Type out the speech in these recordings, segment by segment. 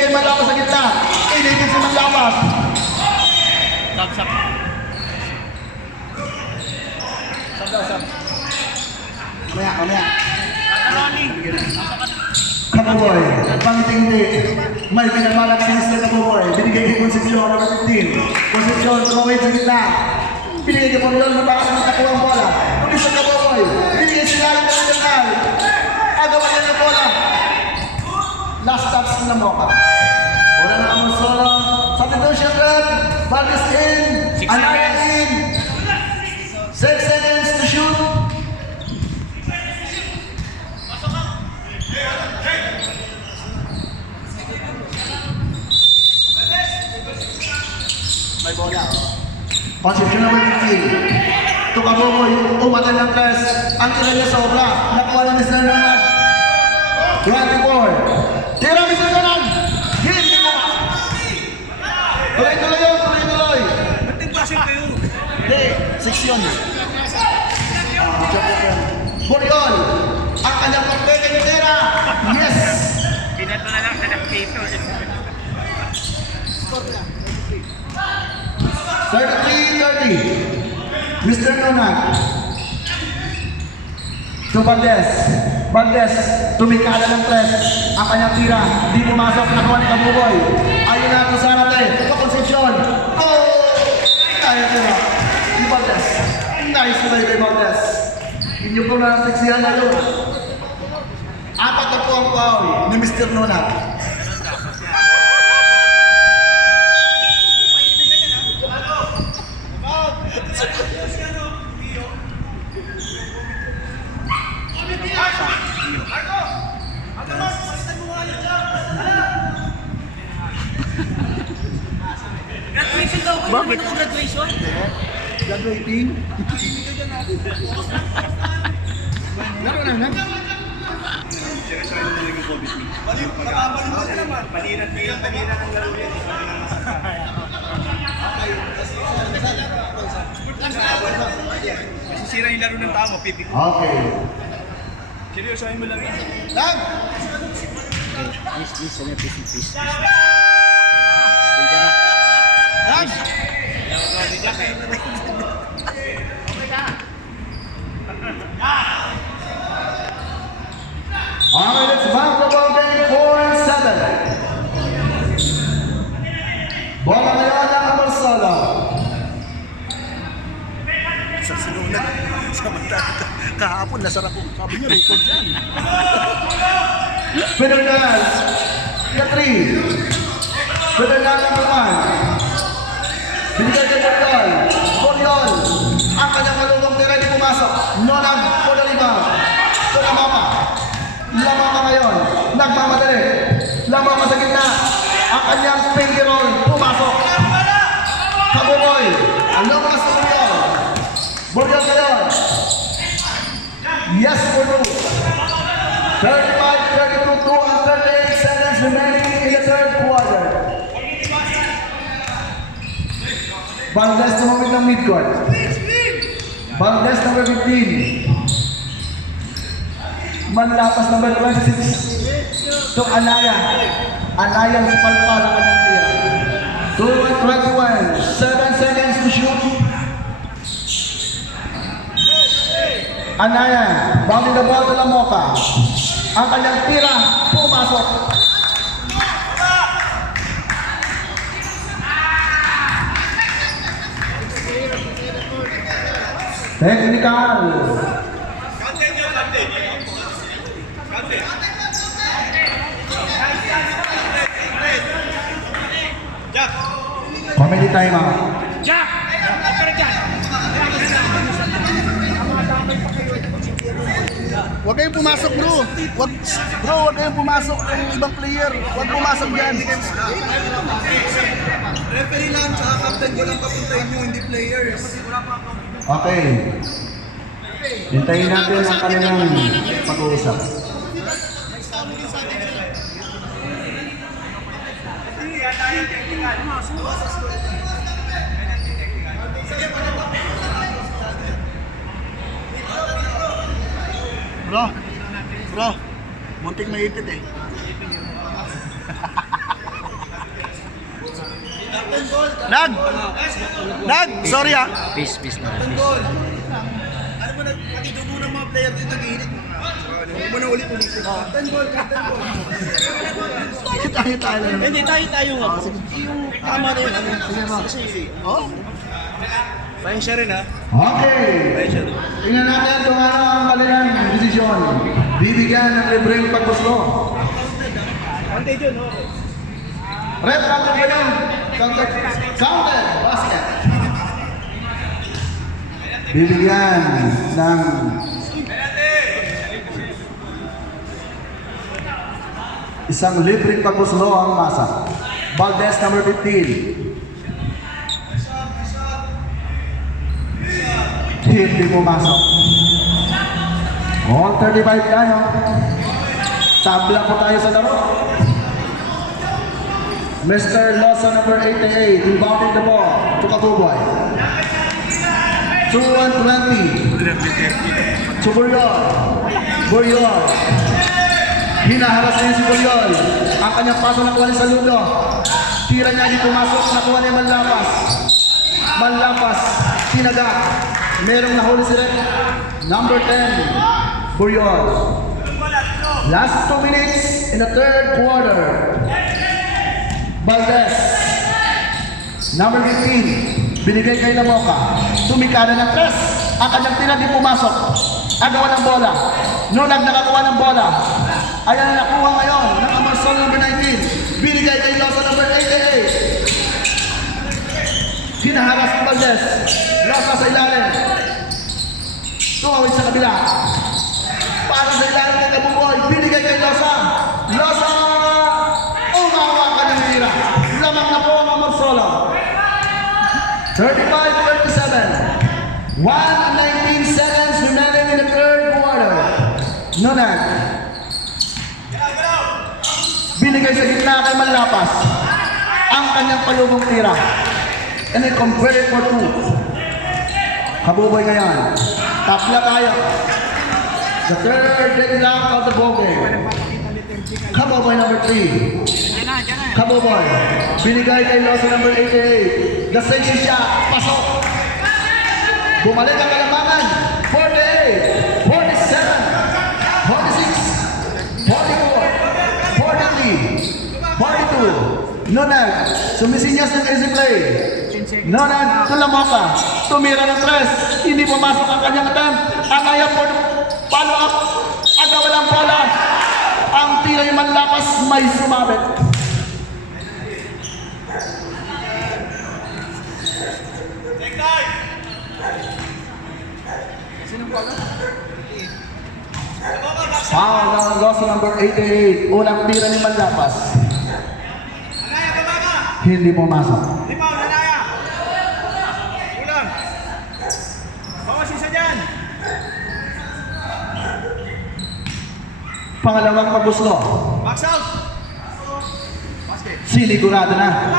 kay Malapas sa gitna. Inigil si Malapas. Sabsap. Sab. Mamaya. Running. Kabuboy, pangtingti. May pinagmalak si Mr. Kabuboy. Binigay kay Concepcion, number 15. Concepcion, tumawid sa gitna. Binigay kay Pangulon, mataas ang kakuha ang bola. Mr. Kabuboy, binigay si Lalang ng Internal. Agawan niya ng bola. Last touch ng Lamoka. Bola na ang solo. Substitution red. Valdez in. Anaya in. 6 seconds to shoot. May bola. Concepcion number 15. Ito Kabuboy, umatan ng 3. Ang tira niya sobra. Nakuha na ni Mr. Donald. 24. Tira Mr. Donald. Hindi mo. Tuloy-tuloy yun, tuloy-tuloy. Ba't passing kayo? Hindi, 6 yun. Buriol. Ang kanyang pagpeke ni Tira. Yes. Pinato na lang sa nakito. 33-30. Mr. Nonag. To Valdez. Tumikala ng 3. Ang kanyang tira. Di pumasok. Nakuha ni Kabuboy. Ayun na ito sa natin. Ito Concepcion. Oh! Kaya tira. Si Valdez. Nice play kay Valdez. Hindi po na seksihan na yun. 4 na po ang foul ni Mr. Nonag. Graduation daw. Bakit? Graduation? Graduating. Laro na. Panira ng laro yan. Masisira yung laro ng tao, mapipik. Okay. Seryosohin mo lang yan. Lang! Please. Lang! Okay, let's back the ball game 4-7. Bola ngayon ng Amarsola. Sa sinunod. Samantala, kahapon nasarap ko. Sabi niya, record yan. Pedernal. Katri. Pedernal number 1. Binigay kay Boriol. Ang kanyang malulong tira di pumasok. Nonag for the rebound. Ito Lamama ngayon. Nagmamadali. Lamama sa gitna. Ang kanyang finger roll. Pumasok. Kabuboy. Ang lumas sa Boriol. Boriol ngayon. Yes, Boriol. 35, 32, 2 and 38 seconds remaining in the third quarter. Valdez tumawid ng midcourt. Valdez number 15. Manlapas number 26. To Anaya. Anaya sa palpala ka ng tira. 2-21. 7 seconds to shoot. Anaya. Bounding the ball to Lamoka. Ang kanyang tira. Pumasok. Technical. Comedy time out. Jack! Kapara dyan! Huwag kayong pumasok, bro. Huwag kayong pumasok ng ibang player. Huwag pumasok dyan. Referee lang, tsaka captain ko lang papuntahin nyo, hindi players. Okay. Hintayin natin ang kanilang pag-uusap. Bro, munting maipit eh. Sorry ah. Peace na. Ano mo na, pati dugo ng mga player dito nag-iinit. Huwag mo na ulit-ulitin. 10 goal ka, 10 goal. Tayo na. Hindi, tayo nga. Yung tama na yun. Kasi, Pasensya rin ha. Okay. Pasensya rin. Tingnan natin kung ano ang kanilang desisyon. Bibigyan ng libreng pagpuslo. Ante dyan, okay. Red counter ba yun? Counter basket. Bibigyan ng isang libreng pagpuslo ang masa. Valdez number 15. Hindi pumasok. All 35 tayo. Tabla po tayo sa laro. Mr. Lawson number 88 rebounding the ball to Kabuboy. 2-1-20 to Buriol. Hinaharas niya si Buriol. Ang kanyang paso nakuha ni Saludo. Tira niya di pumasok. Nakuha niya Manlapas. Tinaga. Merong nahuli si Rek. Number 10 Buriol. Last 2 minutes in the third quarter. Valdez. Number 15. Binigay kay Lamoca. Tumikada ng 3. Ang kanyang tira di pumasok. Agawa ng bola. Nunag nakakuha ng bola. Ayan na nakuha ngayon ng Amarsol number 19. Binigay kay Losa number 88. Hinaharas ni Valdez. Losa sa ilalim. Tumawid sa kabila. Para sa ilalim ng Kabuboy. Binigay kay Losa. Losa! Umawa ka ng hira. Lamang na po ang Amarsolo. 35-37. 1:19 seconds remaining in the third quarter. Nunag. Binigay sa gitna kay Manlapas. Ang kanyang palubong tira. And then converted for 2. Kabuboy ngayon. Tapla tayo. The third deadlock of the ball game. Kabuboy number 3. Kabuboy. Binigay kay Losa number 88. The sexy shot. Pasok. Bumalik ang kalamangan. 48. 47. 46. 44. 43. 42. Nunag. Sumisinyas ng easy play. Nunag. Tulamoka. Tumira ng 3. Hindi pumasok ang kanyang attempt. Anaya for follow up. Agaw ng bola. Ang tira yung Manlapas may sumabit. Foul ng loss number 88. Unang tira ni Manlapas. Hindi pumasok. Lipaw, Nanaya! Ulang! Bawas isa dyan! Pangalawang paguslo. Box out! Basket! Sinigurado na.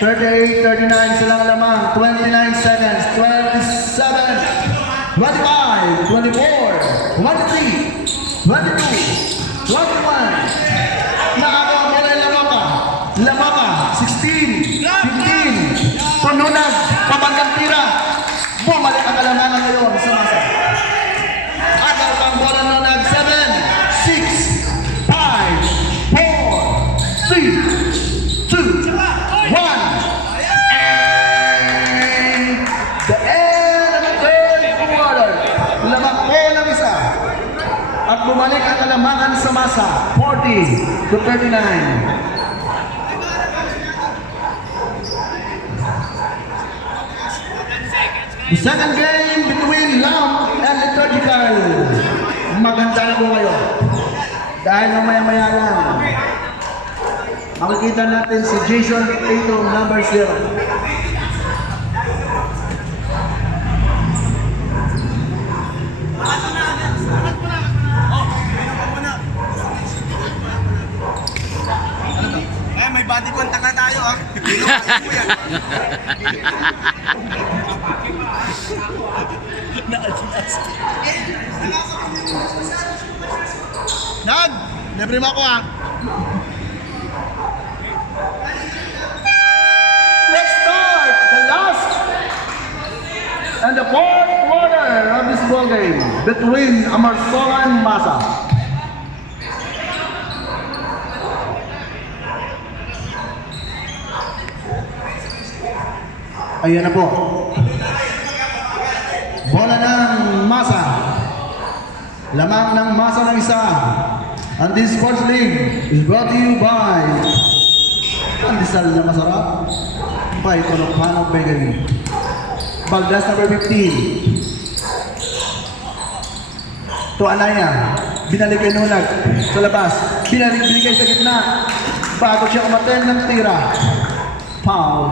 38-39 silang lamang. 29 seconds. 27, 25, 24, 23, 22, 21. Nakakawa mo na yung Lamoca. 16, 15. Tununag. Pabandang tira. Bumalik ang kalamangan ngayon sa masa. Agaw pang bola Nunag. 7, 6, 5, 4, 3, 2, 1. And the end of the third quarter. Lamang po ng isa. At bumalik ang kalamangan sa masa. 40-39. The second game between Lam and Liturgical. Maganda na po kayo. Dahil mamaya-maya lang. Makikita natin si Jason Tatum number 0. May body contact na tayo ha. Mo yan. Nag! Libre mo ako ha. and the fourth quarter of this ball game between Amarsola and Masa. Ayan na po. Bola ng Masa. Lamang ng Masa ng isa. And this sports league is brought to you by Pandesal na masarap by Tolopano Bakery. Valdez number 15. To Anaya. Binalik kay Nunag sa labas. Binigay sa gitna. Bago siya umaten ng tira. Foul.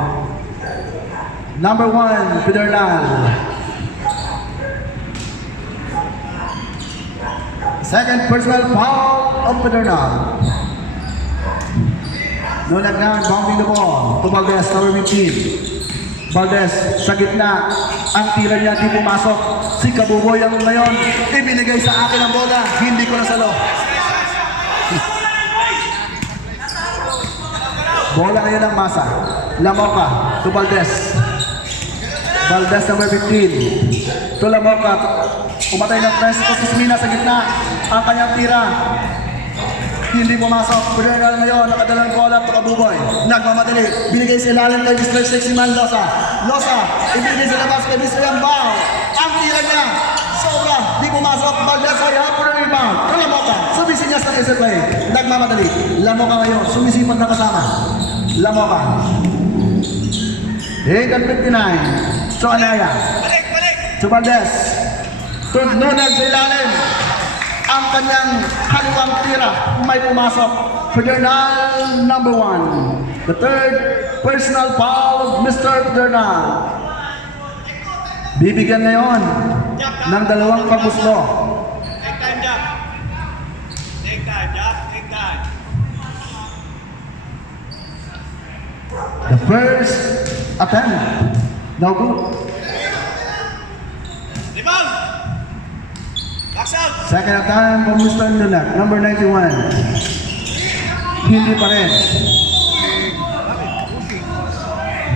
Number 1, Pedernal. Second personal foul of Pedernal. Nunag na, bounding the ball to Valdez, number 15. Valdez, sa gitna. Ang tira niya, di pumasok. Si Kabuboy ang ngayon. Ibinigay sa akin ang bola. Hindi ko nasalo. Bola ngayon ng Masa. Lamoka to Valdez. Valdez number 15. To Lamoka. Umatay ng press to Susmina sa gitna. Ang kanyang tira. Hindi pumasok. Pedernal ngayon. Nakadalang bola to Kabuboy. Nagmamadali. Binigay sa ilalim kay Mr. Seximan Losa. Losa. Ibinigay sa labas kay Mr. Yambao. Ang tira niya. Sobra. Di pumasok. Valdez ay hapon ng rebound. To Lamoka. Sumisi niya sa SFA. Nagmamadali. Lamoka ngayon. Sumisipan na kasama. Lamoka. 8 and 59. So Anaya. To Valdez. To Nunag sa ilalim. Ang kanyang kaliwang tira. May pumasok. Pedernal number 1. The third personal foul of Mr. Pedernal. Bibigyan ngayon ng dalawang paguslo. Take time, Jack. Take time, Jack. Take time. The first attempt. No good. Rebound. Box out. Second attempt from Mr. Nunag, number 91. Hindi pa rin.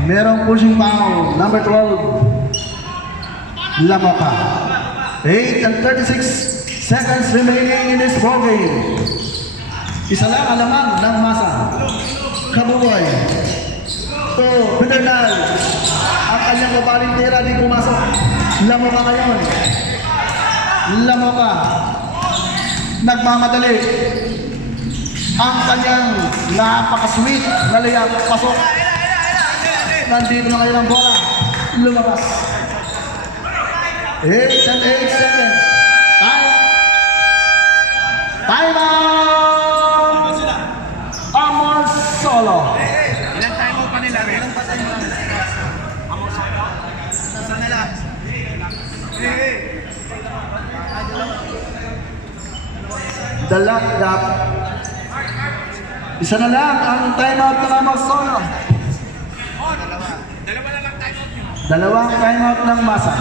Merong pushing foul, number 12. Lamoka. 8 and 36 seconds remaining in this ball game. Isa lang alamang ng Masa. Kabuboy. To Pedernal. Ang kanyang babaling tira di pumasok. Lamoka ngayon. Lamoka. Nagmamadali. Ang kanyang napaka-sweet na layap. Pasok. Nandito na ngayon ang bola. Lumabas. 8 and 8 seconds. Time out! Amarsola. Ilang time out pa nila, Ren? Saan nila? Dalagdap. Isa na lang ang timeout ng Amarsola. Dalawa na lang time out nyo. Dalawang timeout ng Masa.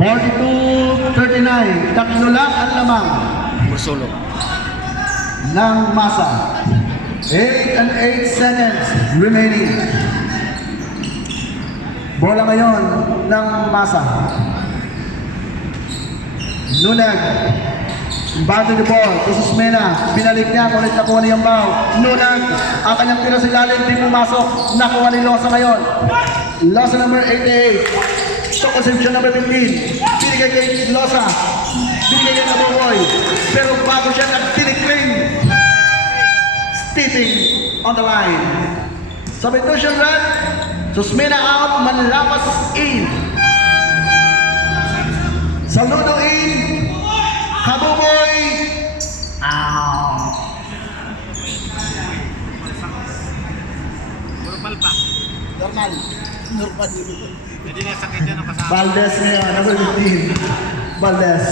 (42-39). Tatlo lang ang lamang Solo. ng Masa. 8 and 8 seconds remaining. Bola ngayon ng Masa. Nunag. Bago the ball. To Susmena. Binalik niya. Kulit nakuha ni Yambao. Nunag. Ang kanyang tira sa ilalim. Di pumasok. Nakuha ni Losa ngayon. Losa number 88. To conception number 15. Binigay kay Losa. Binigay kay Kabuboy. Pero bago siya nagtinikling. Stepping on the line. Substitution run. Susmena out. Manlapas in. Saludo in. Kabuboy. Out. Normal pa. Normal. Normal. Hindi na sakit dyan ang kasama. Valdez ngayon. Number 15. Valdez.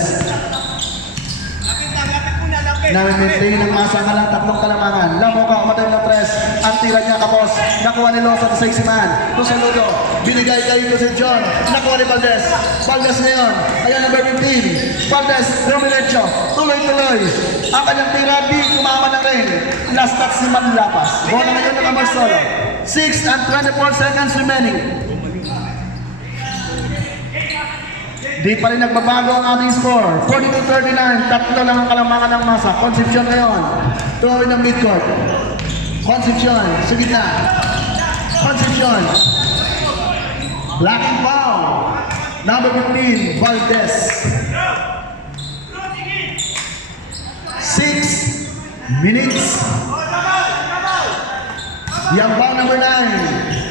Lapit na, lapit muna, lapit. Na-maintain ng masa ka ng tatlong kalamangan. Lamoka, umatay ng tres. Ang tira niya kapos. Nakuha ni Losa sa 6 man. Ito sa Ludo. Binigay kay Jose John. Nakuha ni Valdez. Valdez ngayon. Ayan number 15. Valdez, Romilencho. Tuloy-tuloy. Ang kanyang tira, di kumama na rin. Last touch si Manlapas. Bola ngayon ng Amarsolo. 6 and 24 seconds remaining. Di pa rin nagbabago ang ating score. 42-39. Tatlo lang ang kalamangan ng masa. Concepcion ngayon. Throw in ang midcourt. Concepcion. Sa gitna. Concepcion. Blocking foul. Number 15. Valdez. 6 minutes. Yambang number 9.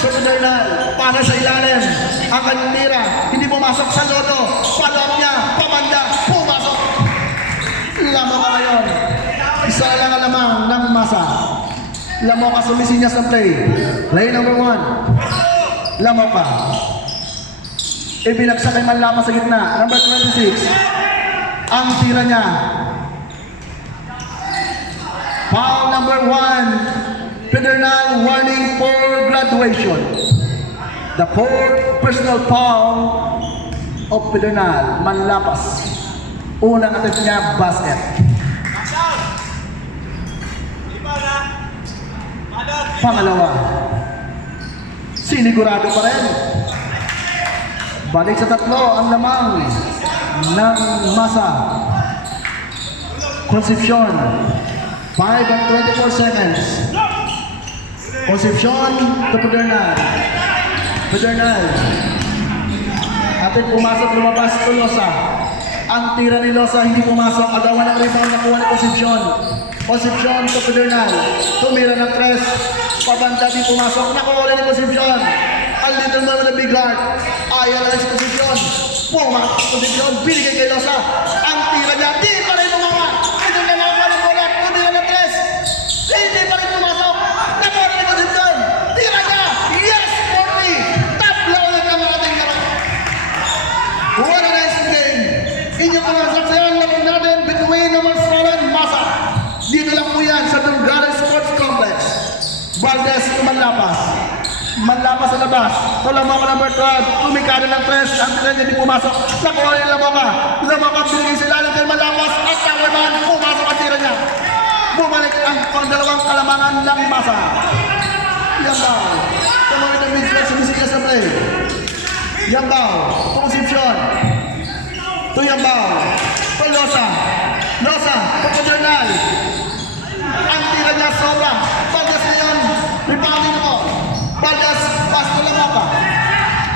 Supernal, para sa ilalim. Ang kanyang tira, hindi pumasok sa lodo. Palop niya, pamanda, pumasok. Lamang ka ngayon. Isa lang ang lamang ng masa. Lamang ka sumisinya sa play. Play number 1. Lamang ka. Ibinagsak kay Manlapas sa gitna. Number 26. Ang tira niya. Foul number 1. Pedernal warning for graduation. The fourth personal foul of Pedernal, Manlapas. Unang attempt niya, basket. Pangalawa. Sinigurado pa rin. Balik sa tatlo ang lamang ng masa. Concepcion. 5 and 24 seconds. Concepcion to Pedernal. Pedernal. Atin pumasok, lumabas to Losa. Ang tira ni Losa hindi pumasok. Agawan ng rebound nakuha ni Concepcion. Concepcion to Pedernal. Tumira ng tres. Pabanda di pumasok. Nakuha ni Concepcion. A little more with a big heart. Ayaw na si Concepcion. Pumasok Concepcion. Binigay kay Losa. Ang tira niya. Di pa rin umangat. Ito na nakuha ng bola. Tumira ng tres. Hindi pa rin pumasok. Nakuha ni Concepcion. Tira niya. Yes, 40. Tatlo ulit ang ating laro. What a nice game. Inyong mga saksayan lang natin between Amarsolo and Masa. Dito lang po yan sa Dulgares Sports Complex. Valdez, Manlapas. Manlapas sa labas. Lamang number 12. Tumikado ng tres. Ang tira niya di pumasok. Nakuha niya Lamang. Lamang binigay sila lang kay Manlapas. At Tawerman, pumasok ang tira niya. Bumalik ang pangdalawang kalamangan ng Masa. Yambao. Tumawi ng midfield, sumisika sa play. Yambao. Concepcion. To Yambao. To Losa. Losa. To Pedernal. Ang tira niya sobra. Valdez ngayon. Rebounding ako. Valdez. Pass to Lamaka.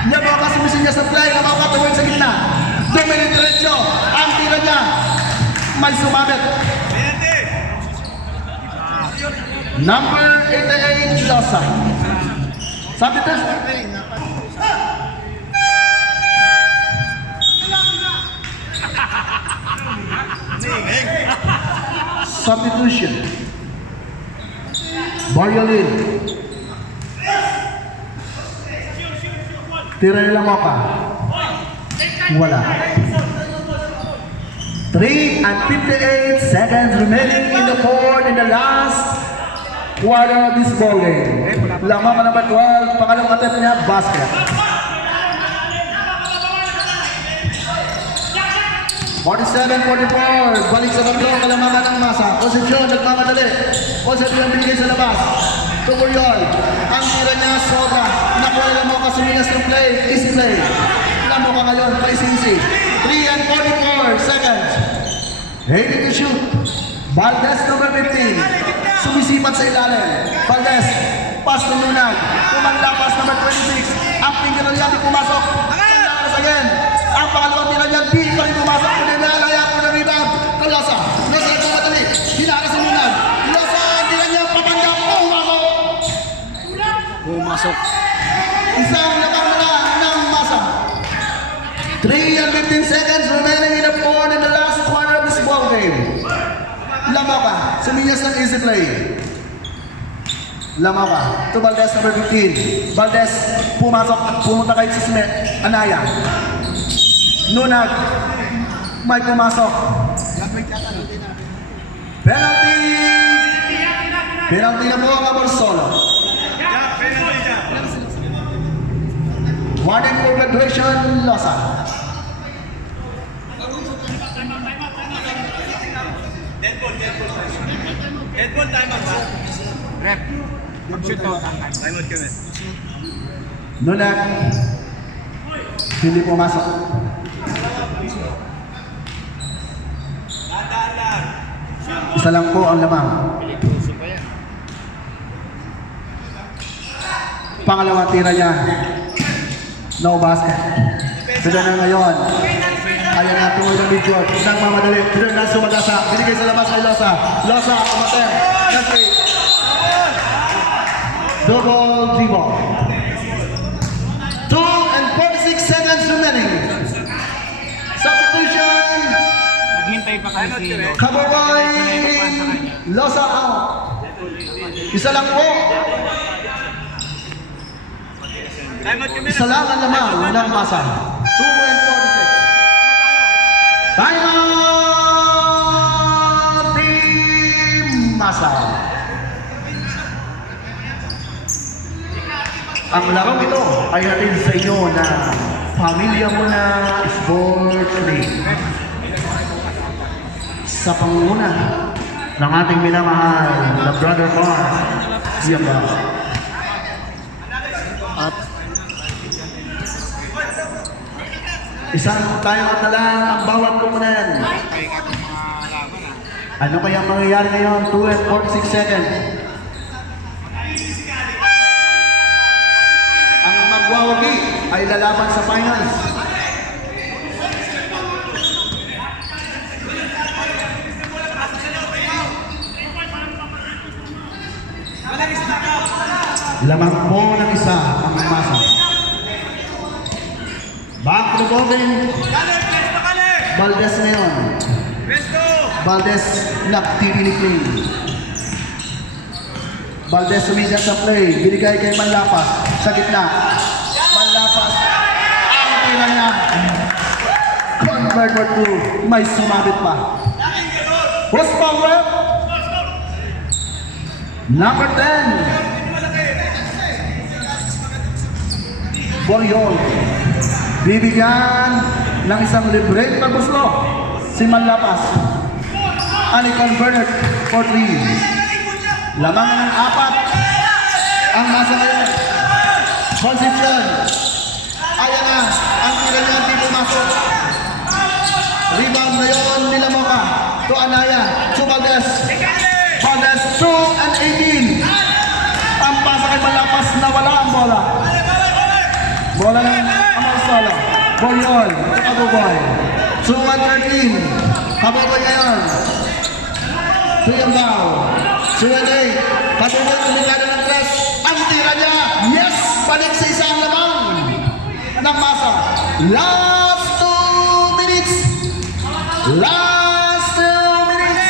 Lamaka sumisika sa play. Lamaka tuwin sa gitna. Dominic Diretso. Ang tira niya. May sumabit. Number 88, Losa. Substitution. Substitution. Boyolin. Tira nila Moka. Wala. 3 and 58 seconds remaining in the fourth in the last quarter of this ball game. Lamang ka number 12, pangalawang attempt niya, basket. 47-44, balik sa tatlo, kalamangan ng Masa. Concepcion, nagmamadali. Concepcion binigay sa labas. Tumuriol, ang tira niya, sobra. Nakuha lang mo kasuminas ng play, easy play. Alam mo ka ngayon, paisisi. 3 and 44 seconds. Ready to shoot. Valdez number 15. Sumisipat sa ilalim. Valdez. Pass to Lunag. Manlapas number 26. Ang finger niya di pumasok. Manlapas again. Ang pangalawang tira niya di pa rin pumasok. Pinalaya ko na rebound. Losa. Losa na tumatali. Hinara sa Lunag. Losa. Ang tira niya papanda. Pumasok. Pumasok. Isang nakamala ng Masa. 3 and 15 seconds remaining in the fourth in the last quarter of this ball game. Lamaka, suminyas ng easy play. Lamaka, to Valdez number 15. Valdez, pumasok at pumunta kay Smith. Anaya. Nunag, may pumasok. Penalty! Penalty na po ang Amorsolo. Jab, penalty jab. Warning for graduation, Losa. Dead ball, dead ball. Dead ball, time out ba? Rep. Mag-shoot to. Time out kami. Nunag. Hindi pumasok. Tandaan lang. Isa lang po ang lamang. Pangalawang tira niya. No basket. Sila na ngayon. Ayan na tuloy ng video. Nagmamadali. Sila na sumagasa. Binigay sa labas kay Losa. Losa, umaten. Kasi. Double dribble. 2 and 46 seconds remaining. Substitution. Maghintay pa kasi. Kababoy. Losa out. Isa lang po. Time out kami. Isa lang ang lamang ng masa. 2 and 46. Time out! Team Masa. Ang larong ito ay natin sa inyo na Pamilya Muna Sports League. Sa pangunguna ng ating minamahal na Brother Mark Siyamba. At isang tayong at na lang ang bawat kumunan. Ano kaya mangyayari ngayon? 2 and 46 seconds. Ang magwawagi ay lalaban sa finals. Lamang po ng isa ang masa. Back to the ballgame. Kale, press na kale. Valdez ngayon. Presto. Valdez nagtitinig play. Valdez sumidya sa play. Binigay kay Manlapas sa gitna. Manlapas. Ang tira niya. Converter to. May sumabit pa. Who's power? Number 10. Boriol. Bibigyan ng isang libreng paguslo si Manlapas. Ani converted for 3. Lamang ng 4 ang nasa ngayon. Concepcion. Ayan na. Ang tira niya hindi pumasok. Rebound ngayon nila Moka. To Anaya. To Valdez. Valdez 2 and 18. Ang pasa kay Manlapas na wala ang bola. Bola ng Amorsolo. Boriol. Kabuboy. 2 and 13. Kabuboy ngayon. Tuyambao. 2 and 8. Kabuboy kumikado ng 3. Ang tira niya. Yes! Balik sa isang lamang ng masa. Last 2 minutes. Last 2 minutes.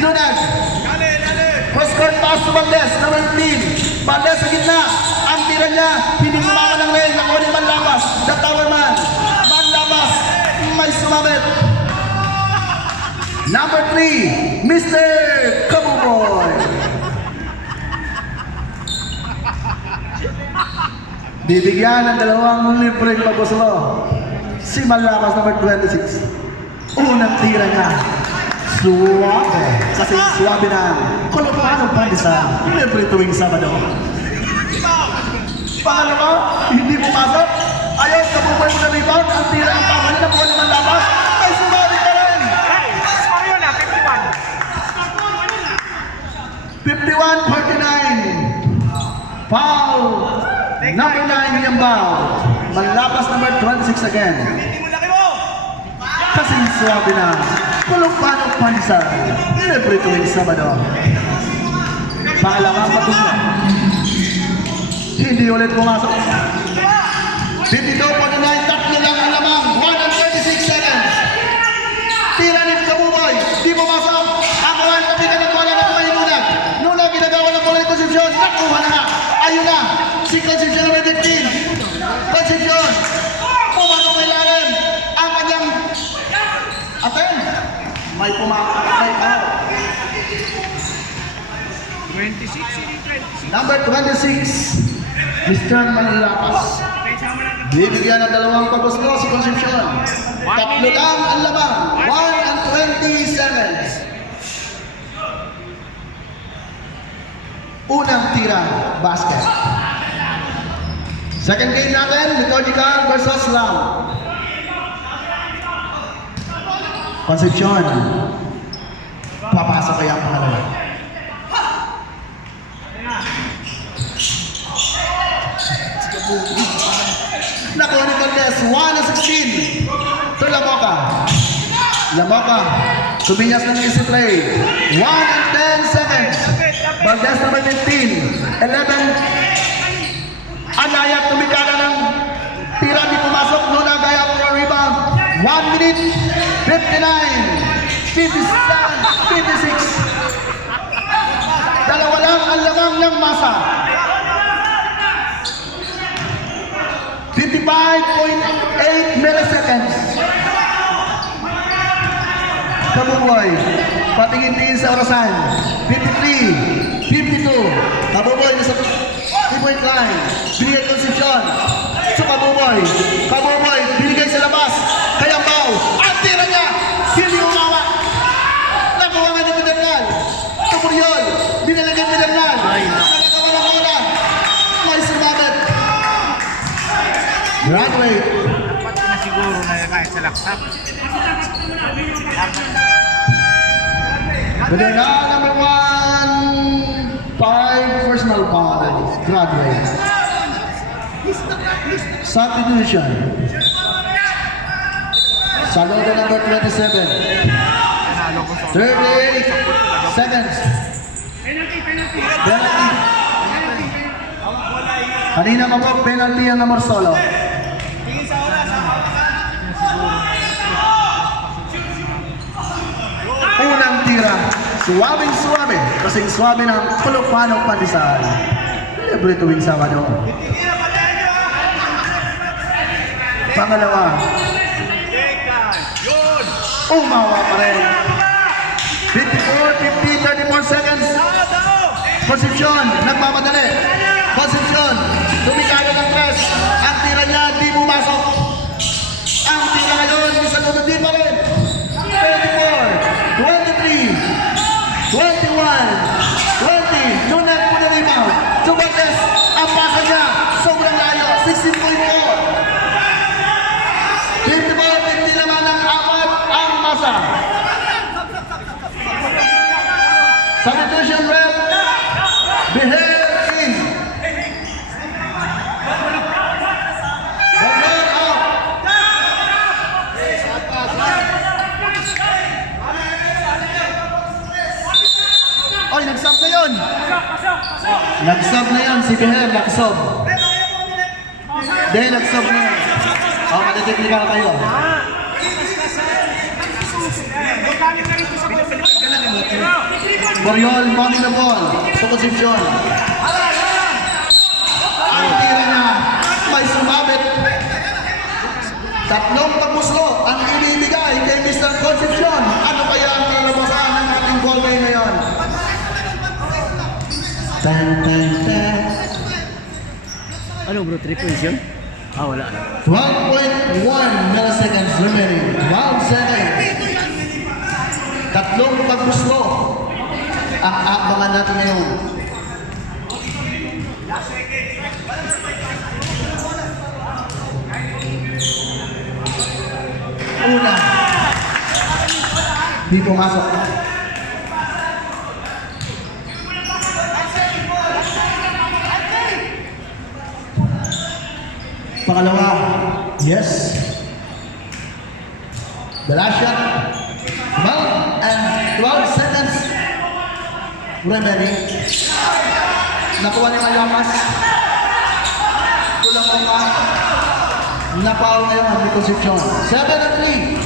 Lunag. Kale, kale. Cross court pass to Valdez. Number 15. Valdez sa gitna. Ang tira niya. Hindi kumama ng rail. Nakuha ni Manlapas. The tower man. Manlapas. May sumabit. Number 3. Mr. Kabuboy. Bibigyan ng dalawang libreng paguslo si Manlapas number 26. Unang tira niya. Suwabe. Kasi suwabe na. Kolopano Pandesal. Libre tuwing Sabado. Pangalawa, hindi pumasok. Ayaw, Kabuboy mo na rebound. Ang tira ang pangalan na buwan ni Manlapas. Ay, suwabe ka rin. 51-49. Foul. Number 9, Yambao. Manlapas number 26 again. Hindi mo laki mo. Kasing suwabe na. Kulong-panong Pandesal. Libre tuwing Sabado. Pangalawang paguslo. Hindi ulit pumasok. 52-49, tatlo lang ang lamang. 1 and 36 seconds. Tira ni Kabuboy. Di pumasok. Ang kuhan, kapitan ng bola na kuha ni Nunag. Nunag, ginagawa ng bola ni Concepcion. Nakuha na nga. Ayun na. Si Concepcion number 15. Concepcion. Pumanong may lalim. Ang kanyang aten. May pumasok. May out. Number 26, Mr. Manlapas. Bibigyan ng dalawang pagpuslo si Concepcion. Tatlo lang ang laban. 1 and 20 seconds. Unang tira, basket. Second game natin, Liturgical versus Lam. Concepcion. Papasok kaya ang pangalawa. Nakuha ni Valdez, 1 and 16. To Lamoca. Lamoca. Tuminyas ng easy play. 1 and 10 seconds. Valdez number 15. 11. Anayat tumikada ng tira di pumasok. Nuna Gaya for a rebound. 1 minute. 59. 57. 56. Dalawa lang ang lamang ng masa. 55.8 milliseconds. Kabuboy, patingin-tingin sa orasan. 53, 52. Kabuboy, nasa 3-point line. Binigay Concepcion. So Kabuboy, binigay sa labas. Kaya Mau, ang tira niya. Hindi umawa. Nakuha nga ni Pedernal. Kapuriol, binalagay Pedernal. Nalagawa ng bola. May sumabit. Graduate. Dapat na siguro na kahit sa laksak. Pedernal number 1. 5 personal foul. Graduate. Substitution. Saludo number 27. 38 seconds. Penalty. Kanina mo po, penalty ang number solo. Unang tira. Suwabing suwabe. Kasing suwabe ng Kulupano Pandesal. Libre tuwing Sabado. Pangalawa. Umawa pa rin. 54, 50, 34 seconds. Concepcion, nagmamadali. Concepcion, tumikado ng tres. Ang tira niya, di pumasok. Ang tira ngayon, isa doon, di pa rin. 24, 23, 21, 20. Nunet po na rebound. Subates, ang pasa niya, sobrang layo. 16.4. 54, 50 naman ang apat ang masa. Substitution rep, behave in. Ball out. Oy, nag-sub na yun. Nag-sub na yun, si Beher, nag-sub. Dahil nag-sub na yun. O, matitiklikal kayo. Boriol, bounding the ball. Sa Concepcion. Ang tira na, may sumabit. Tatlong pagmuslo ang inibigay kay Mr. Concepcion. Ano kaya ang lalabasan ng ating ball game ngayon? Tan, tan, tan. Ano bro, 3 points yun? Ah, wala. 12.1 milliseconds remaining. 12 seconds. Tatlong pagmuslo ang abangan natin ngayon. Una, di pumasok. Pangalawa, yes. The last shot. 12 and 12 seconds remaining. Nakuha ni Malakas. Kulang ko pa. Napaw ngayon ang Concepcion. 7 and 3.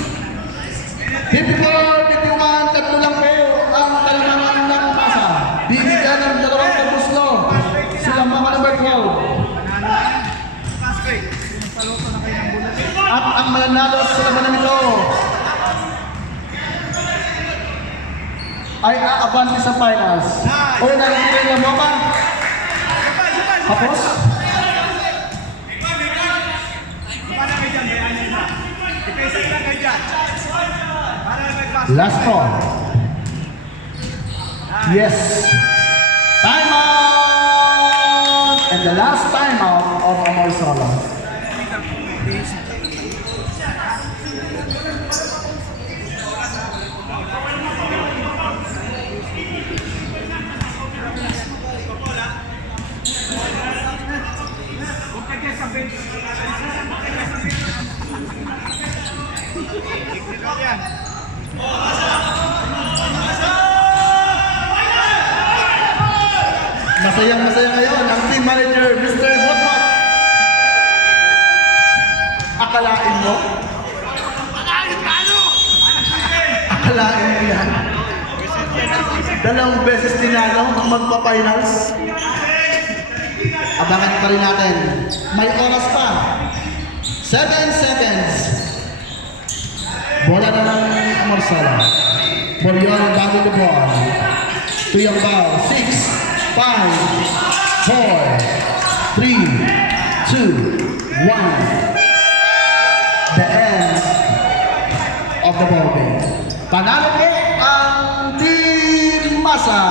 54, 51, tatlo lang po ang kalamangan ng masa. Bibigyan ng dalawang pagpuslo. Silang mga number 12. At ang mananalo sa labanan nito ay aabante sa finals. O nagiging niya mo ba? Tapos? Para kayo dyan, bayanin na. Ipesay lang kayo dyan. Para may pass. Last call. Yes. Time out! And the last time out of Amor Solo. Huwag ka dyan sa bench. Ikaw yan. Masayang-masaya ngayon ang team manager, Mr. Botbot. Akalain mo? Akalain mo yan? Dalawang beses tinalo ang magpa-finals. Abangan pa rin natin. May oras pa. 7 seconds. Bola na ng Amorsala. Borion bago the ball. Tuyang ball. 6, 5, 4, 3, 2, 1. The end of the ball game. Panalo po ang Team Masa.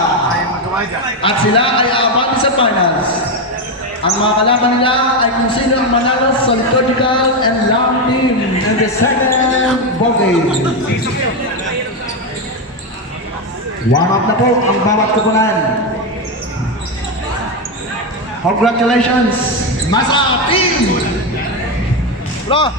At sila ay aabante sa finals. Ang mga kalaban nila ay kung sino ang manalo sa liturgical and long team in the second ball game. Warm up na po ang bawat kupunan. Congratulations, Masa Team! Bro,